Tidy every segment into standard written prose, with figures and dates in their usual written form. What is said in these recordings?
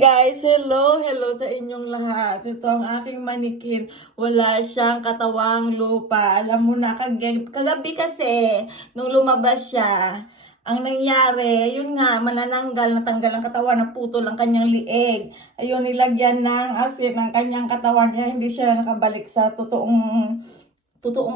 Guys, hello sa inyong lahat. Ito ang aking manikin. Wala siyang katawang lupa. Alam mo na, kagabi kasi, nung lumabas siya, ang nangyari, yun nga, natanggal ang katawan, naputol ang kanyang lieg. Ayun, nilagyan ng asin ang kanyang katawan, kaya hindi siya nakabalik sa totoong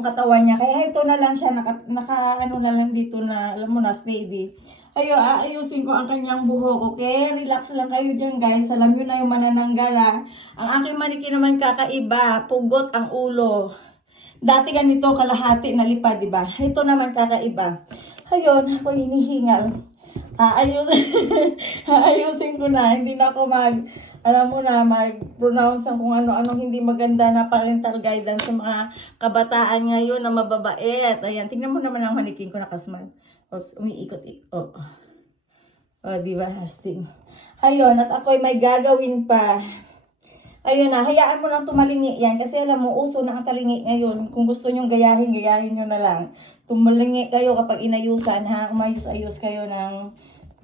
katawan niya. Kaya ito na lang siya, ano na lang dito na, alam mo na, steady. Ayusin ko ang kanyang buhok, okay? Relax lang kayo dyan, guys. Alam nyo na yung manananggala. Ang aking maniki naman kakaiba, pugot ang ulo. Dati ganito, kalahati na lipad, diba? Ito naman kakaiba. Ayun, ako hinihingal. Ayusin ko na. Hindi na ako alam mo na, mag-pronounce ng kung ano-ano hindi maganda na parental guidance sa mga kabataan ngayon na mababait. Ayan, tingnan mo naman ang manikin ko nakasmile. O, umiikot-ikot. Di ba, Hasting? Ayun, at ako'y may gagawin pa. Ayun na, hayaan mo lang tumalingi yan. Kasi alam mo, uso na ang talingi ngayon. Kung gusto nyong gayahin nyo na lang. Tumalingi kayo kapag inayusan, ha? Umayos-ayos kayo ng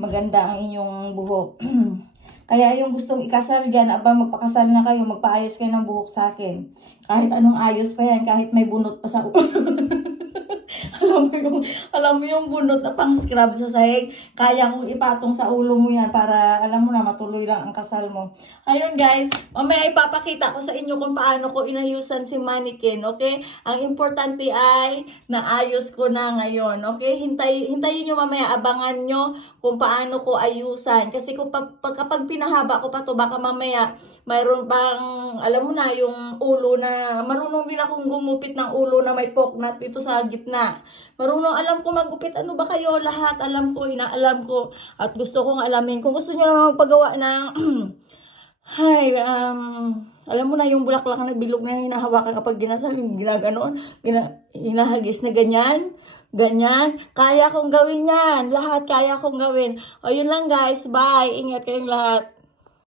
maganda ang inyong buhok. Kaya yung gustong ikasal dyan, magpakasal na kayo, magpaayos kayo ng buhok sa akin. Kahit anong ayos pa yan, kahit may bunot pa sa ulo. alam mo yung bunot na pang scrub sa sahig, kaya kong ipatong sa ulo mo yan para alam mo na matuloy lang ang kasal mo. Ayun guys, mamaya ipapakita ko sa inyo kung paano ko inayusan si mannequin, okay? Ang importante ay naayos ko na ngayon, okay? Hintayin nyo mamaya, abangan nyo kung paano ko ayusan. Kasi kapag pinahaba ko pa to, baka mamaya mayroon pang, alam mo na, yung ulo na, marunong din akong gumupit ng ulo na may poknat dito sa gitna. Marunong, alam ko magupit. Ano ba kayo lahat? Alam ko, inaalam ko. At gusto kong alamin. Kung gusto nyo naman magpagawa ng alam mo na yung bulaklak na bilog na hinahawakan kapag ginasal, yung ginaganon, hinahagis na ganyan. Ganyan. Kaya kong gawin yan. Lahat kaya kong gawin. O yun lang guys. Bye. Ingat kayong lahat.